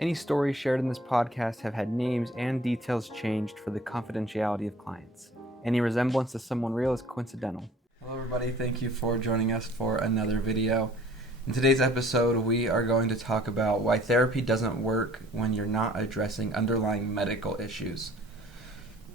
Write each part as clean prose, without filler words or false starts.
Any stories shared in this podcast have had names and details changed for the confidentiality of clients. Any resemblance to someone real is coincidental. Hello everybody, thank you for joining us for another video. In today's episode, we are going to talk about why therapy doesn't work when you're not addressing underlying medical issues.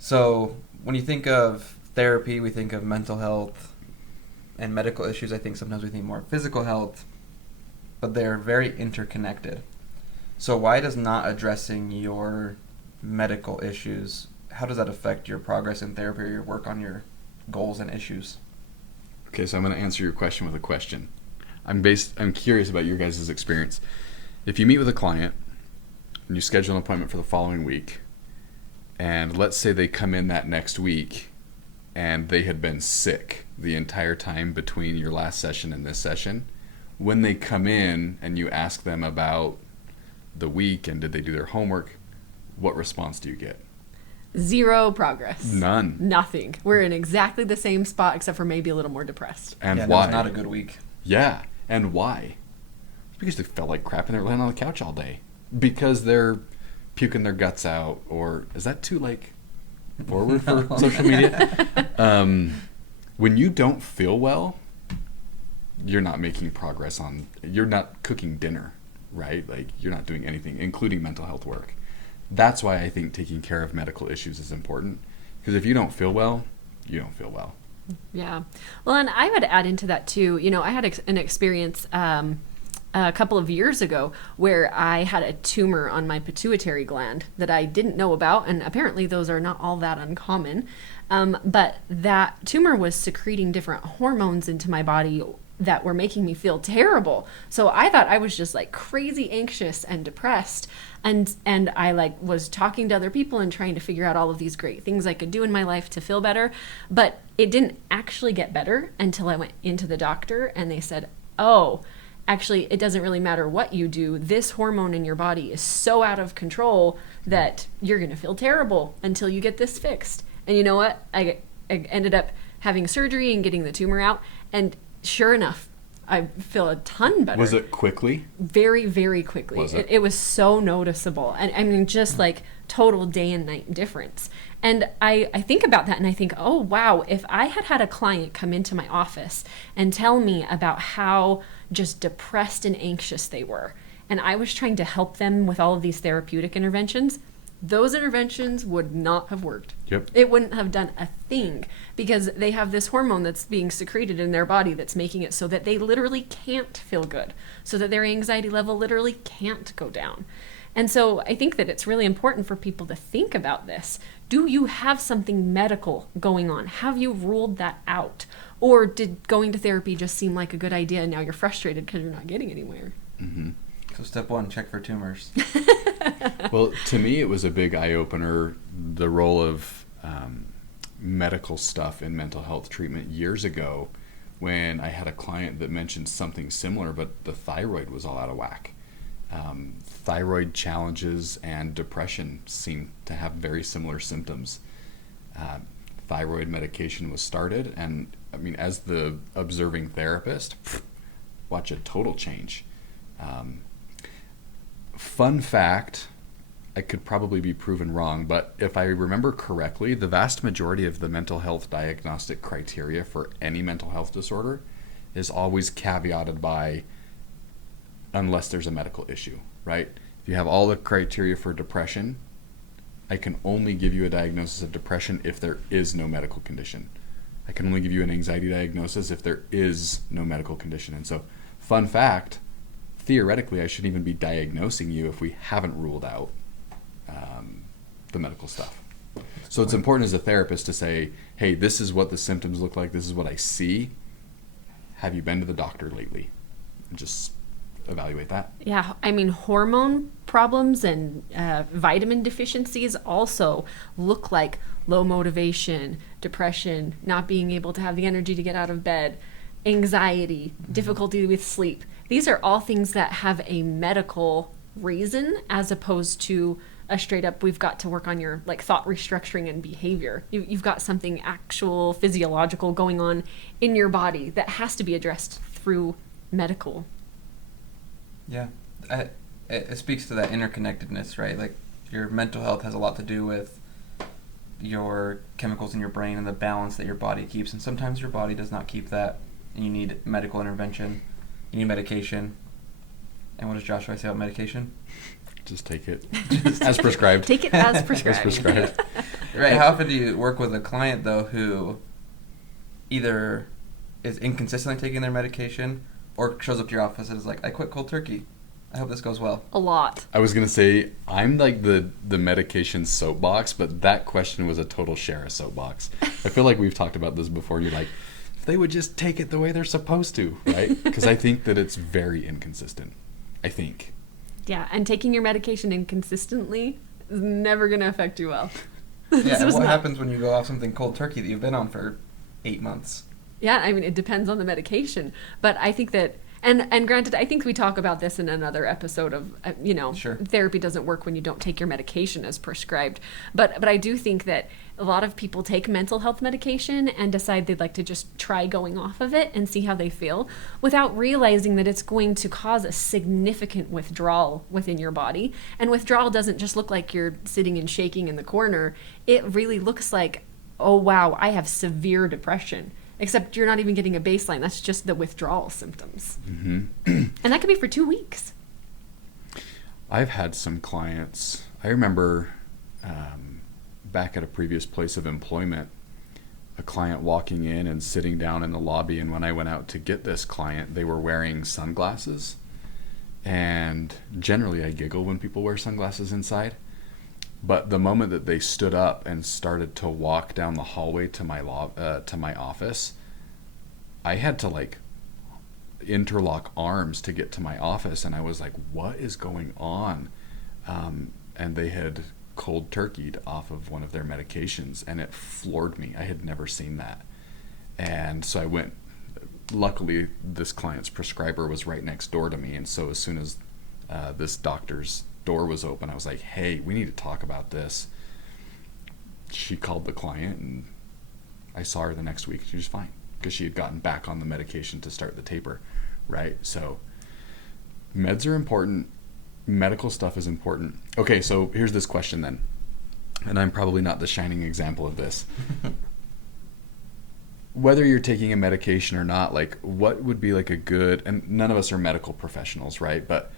So, when you think of therapy, we think of mental health and medical issues. I think sometimes we think more physical health, but they're very interconnected. So why does not addressing your medical issues, how does that affect your progress in therapy or your work on your goals and issues? Okay, so I'm going to answer your question with a question. I'm curious about your guys' experience. If you meet with a client and you schedule an appointment for the following week, and let's say they come in that next week and they had been sick the entire time between your last session and this session, when they come in and you ask them about the week and did they do their homework, what response do you get? Zero progress. None. Nothing. We're in exactly the same spot except for maybe a little more depressed. And yeah, why? It was not a good week. Yeah, and why? Because they felt like crap and they're laying on the couch all day. Because they're puking their guts out, or is that too forward for social media? When you don't feel well, you're not making progress you're not cooking dinner, right? Like, you're not doing anything, including mental health work. That's why I think taking care of medical issues is important. Because if you don't feel well, you don't feel well. Yeah. Well, and I would add into that too. You know, I had an experience a couple of years ago where I had a tumor on my pituitary gland that I didn't know about, and apparently those are not all that uncommon. But that tumor was secreting different hormones into my body that were making me feel terrible. So I thought I was just like crazy anxious and depressed. And I was talking to other people and trying to figure out all of these great things I could do in my life to feel better. But it didn't actually get better until I went into the doctor and they said, oh, actually, it doesn't really matter what you do. This hormone in your body is so out of control that you're going to feel terrible until you get this fixed. And you know what? I ended up having surgery and getting the tumor out. And sure enough, I feel a ton better. Was it quickly? Very, very quickly. Was it? It was so noticeable. And I mean, just like total day and night difference. And I think about that and I think, oh, wow, if I had a client come into my office and tell me about how just depressed and anxious they were, and I was trying to help them with all of these therapeutic interventions, those interventions would not have worked. Yep. It wouldn't have done a thing because they have this hormone that's being secreted in their body that's making it so that they literally can't feel good, so that their anxiety level literally can't go down. And so I think that it's really important for people to think about this. Do you have something medical going on? Have you ruled that out? Or did going to therapy just seem like a good idea and now you're frustrated because you're not getting anywhere? Mm-hmm. So step one, check for tumors. Well, to me, it was a big eye-opener, the role of medical stuff in mental health treatment years ago when I had a client that mentioned something similar, but the thyroid was all out of whack. Thyroid challenges and depression seem to have very similar symptoms. Thyroid medication was started, and I mean, as the observing therapist, watch a total change. Fun fact, I could probably be proven wrong, but if I remember correctly, the vast majority of the mental health diagnostic criteria for any mental health disorder is always caveated by unless there's a medical issue, right? If you have all the criteria for depression, I can only give you a diagnosis of depression if there is no medical condition. I can only give you an anxiety diagnosis if there is no medical condition. And so, fun fact, theoretically, I shouldn't even be diagnosing you if we haven't ruled out the medical stuff. So it's important as a therapist to say, hey, this is what the symptoms look like. This is what I see. Have you been to the doctor lately? And just evaluate that. Yeah, I mean, hormone problems and vitamin deficiencies also look like low motivation, depression, not being able to have the energy to get out of bed, anxiety, difficulty with sleep. These are all things that have a medical reason as opposed to a straight up, we've got to work on your thought restructuring and behavior. You've got something actual physiological going on in your body that has to be addressed through medical. Yeah. it speaks to that interconnectedness, right? Like your mental health has a lot to do with your chemicals in your brain and the balance that your body keeps. And sometimes your body does not keep that, and you need medical intervention. You need medication. And what does Joshua say about medication? Just take it as prescribed. Take it as prescribed. As prescribed. Right. How often do you work with a client, though, who either is inconsistently taking their medication or shows up to your office and is like, I quit cold turkey. I hope this goes well. A lot. I was going to say, I'm like the medication soapbox, but that question was a total share of soapbox. I feel like we've talked about this before. You're like, if they would just take it the way they're supposed to, right? Because I think that it's very inconsistent. I think. Yeah, and taking your medication inconsistently is never going to affect you well. Yeah, and what happens when you go off something cold turkey that you've been on for 8 months? Yeah, I mean, it depends on the medication. But I think that, and granted, I think we talk about this in another episode of, Sure. Therapy doesn't work when you don't take your medication as prescribed. But I do think that a lot of people take mental health medication and decide they'd like to just try going off of it and see how they feel without realizing that it's going to cause a significant withdrawal within your body. And withdrawal doesn't just look like you're sitting and shaking in the corner. It really looks like, oh, wow, I have severe depression. Except you're not even getting a baseline. That's just the withdrawal symptoms. Mm-hmm. And that could be for 2 weeks. I've had some clients, I remember back at a previous place of employment, a client walking in and sitting down in the lobby, and when I went out to get this client, they were wearing sunglasses. And generally I giggle when people wear sunglasses inside. But the moment that they stood up and started to walk down the hallway to my office, I had to like interlock arms to get to my office, and I was like, "What is going on?" And they had cold turkeyed off of one of their medications, and it floored me. I had never seen that, and so I went. Luckily, this client's prescriber was right next door to me, and so as soon as this doctor's door was open, I was like, hey, we need to talk about this. She called the client, and I saw her the next week. She was fine because she had gotten back on the medication to start the taper, right? So meds are important. Medical stuff is important. Okay, so here's this question then, and I'm probably not the shining example of this. Whether you're taking a medication or not, like what would be like a good, and none of us are medical professionals, right? But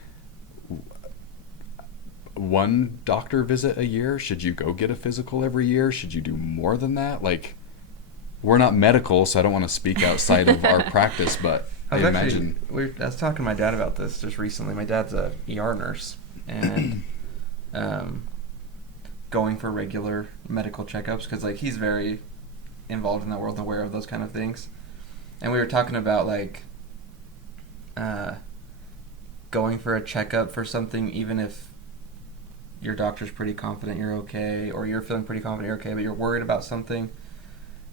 one doctor visit a year? Should you go get a physical every year? Should you do more than that? Like, we're not medical, so I don't want to speak outside of our practice, but I imagine... I was talking to my dad about this just recently. My dad's a ER nurse, and going for regular medical checkups, because like he's very involved in that world and aware of those kind of things. And we were talking about like going for a checkup for something, even if your doctor's pretty confident you're okay, or you're feeling pretty confident you're okay, but you're worried about something. And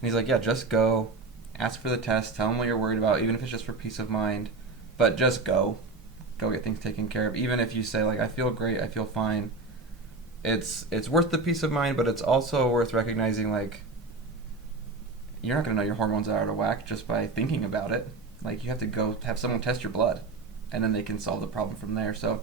he's like, yeah, just go, ask for the test, tell them what you're worried about, even if it's just for peace of mind, but just go get things taken care of. Even if you say like, I feel great, I feel fine, it's worth the peace of mind, but it's also worth recognizing like, you're not going to know your hormones are out of whack just by thinking about it. Like, you have to go have someone test your blood, and then they can solve the problem from there. So,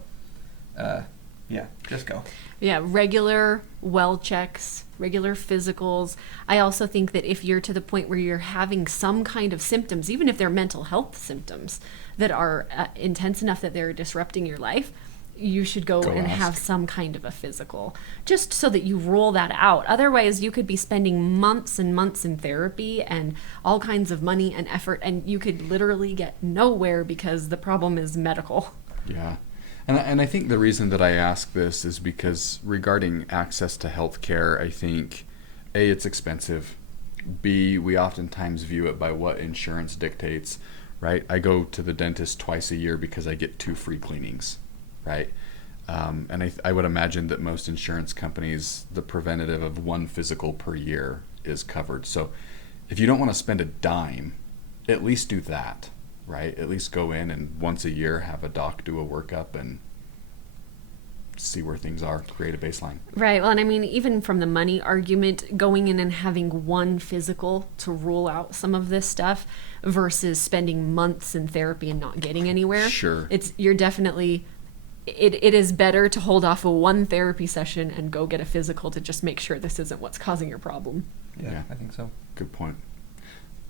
yeah, just go. Yeah, regular well checks, regular physicals. I also think that if you're to the point where you're having some kind of symptoms, even if they're mental health symptoms that are intense enough that they're disrupting your life, you should go and ask. have some kind of a physical, just so that you rule that out. Otherwise, you could be spending months and months in therapy and all kinds of money and effort, and you could literally get nowhere because the problem is medical. Yeah. And I think the reason that I ask this is because regarding access to health care, I think, A, it's expensive. B, we oftentimes view it by what insurance dictates, right? I go to the dentist twice a year because I get 2 free cleanings, right? And I would imagine that most insurance companies, the preventative of 1 physical per year is covered. So if you don't want to spend a dime, at least do that. Right? At least go in and once a year have a doc do a workup and see where things are, create a baseline. Right. Well, and I mean, even from the money argument, going in and having 1 physical to rule out some of this stuff versus spending months in therapy and not getting anywhere. Sure. You're definitely it is better to hold off a one therapy session and go get a physical to just make sure this isn't what's causing your problem. Yeah, I think so. Good point.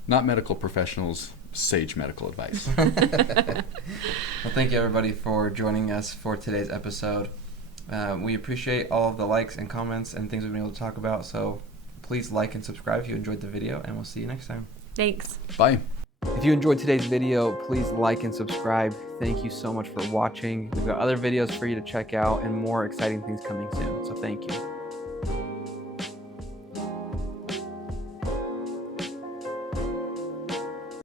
Not medical professionals, sage medical advice. Well, thank you everybody for joining us for today's episode. We appreciate all of the likes and comments and things we've been able to talk about. So please like and subscribe if you enjoyed the video, and we'll see you next time. Thanks. Bye. If you enjoyed today's video, please like and subscribe. Thank you so much for watching. We've got other videos for you to check out and more exciting things coming soon. So thank you.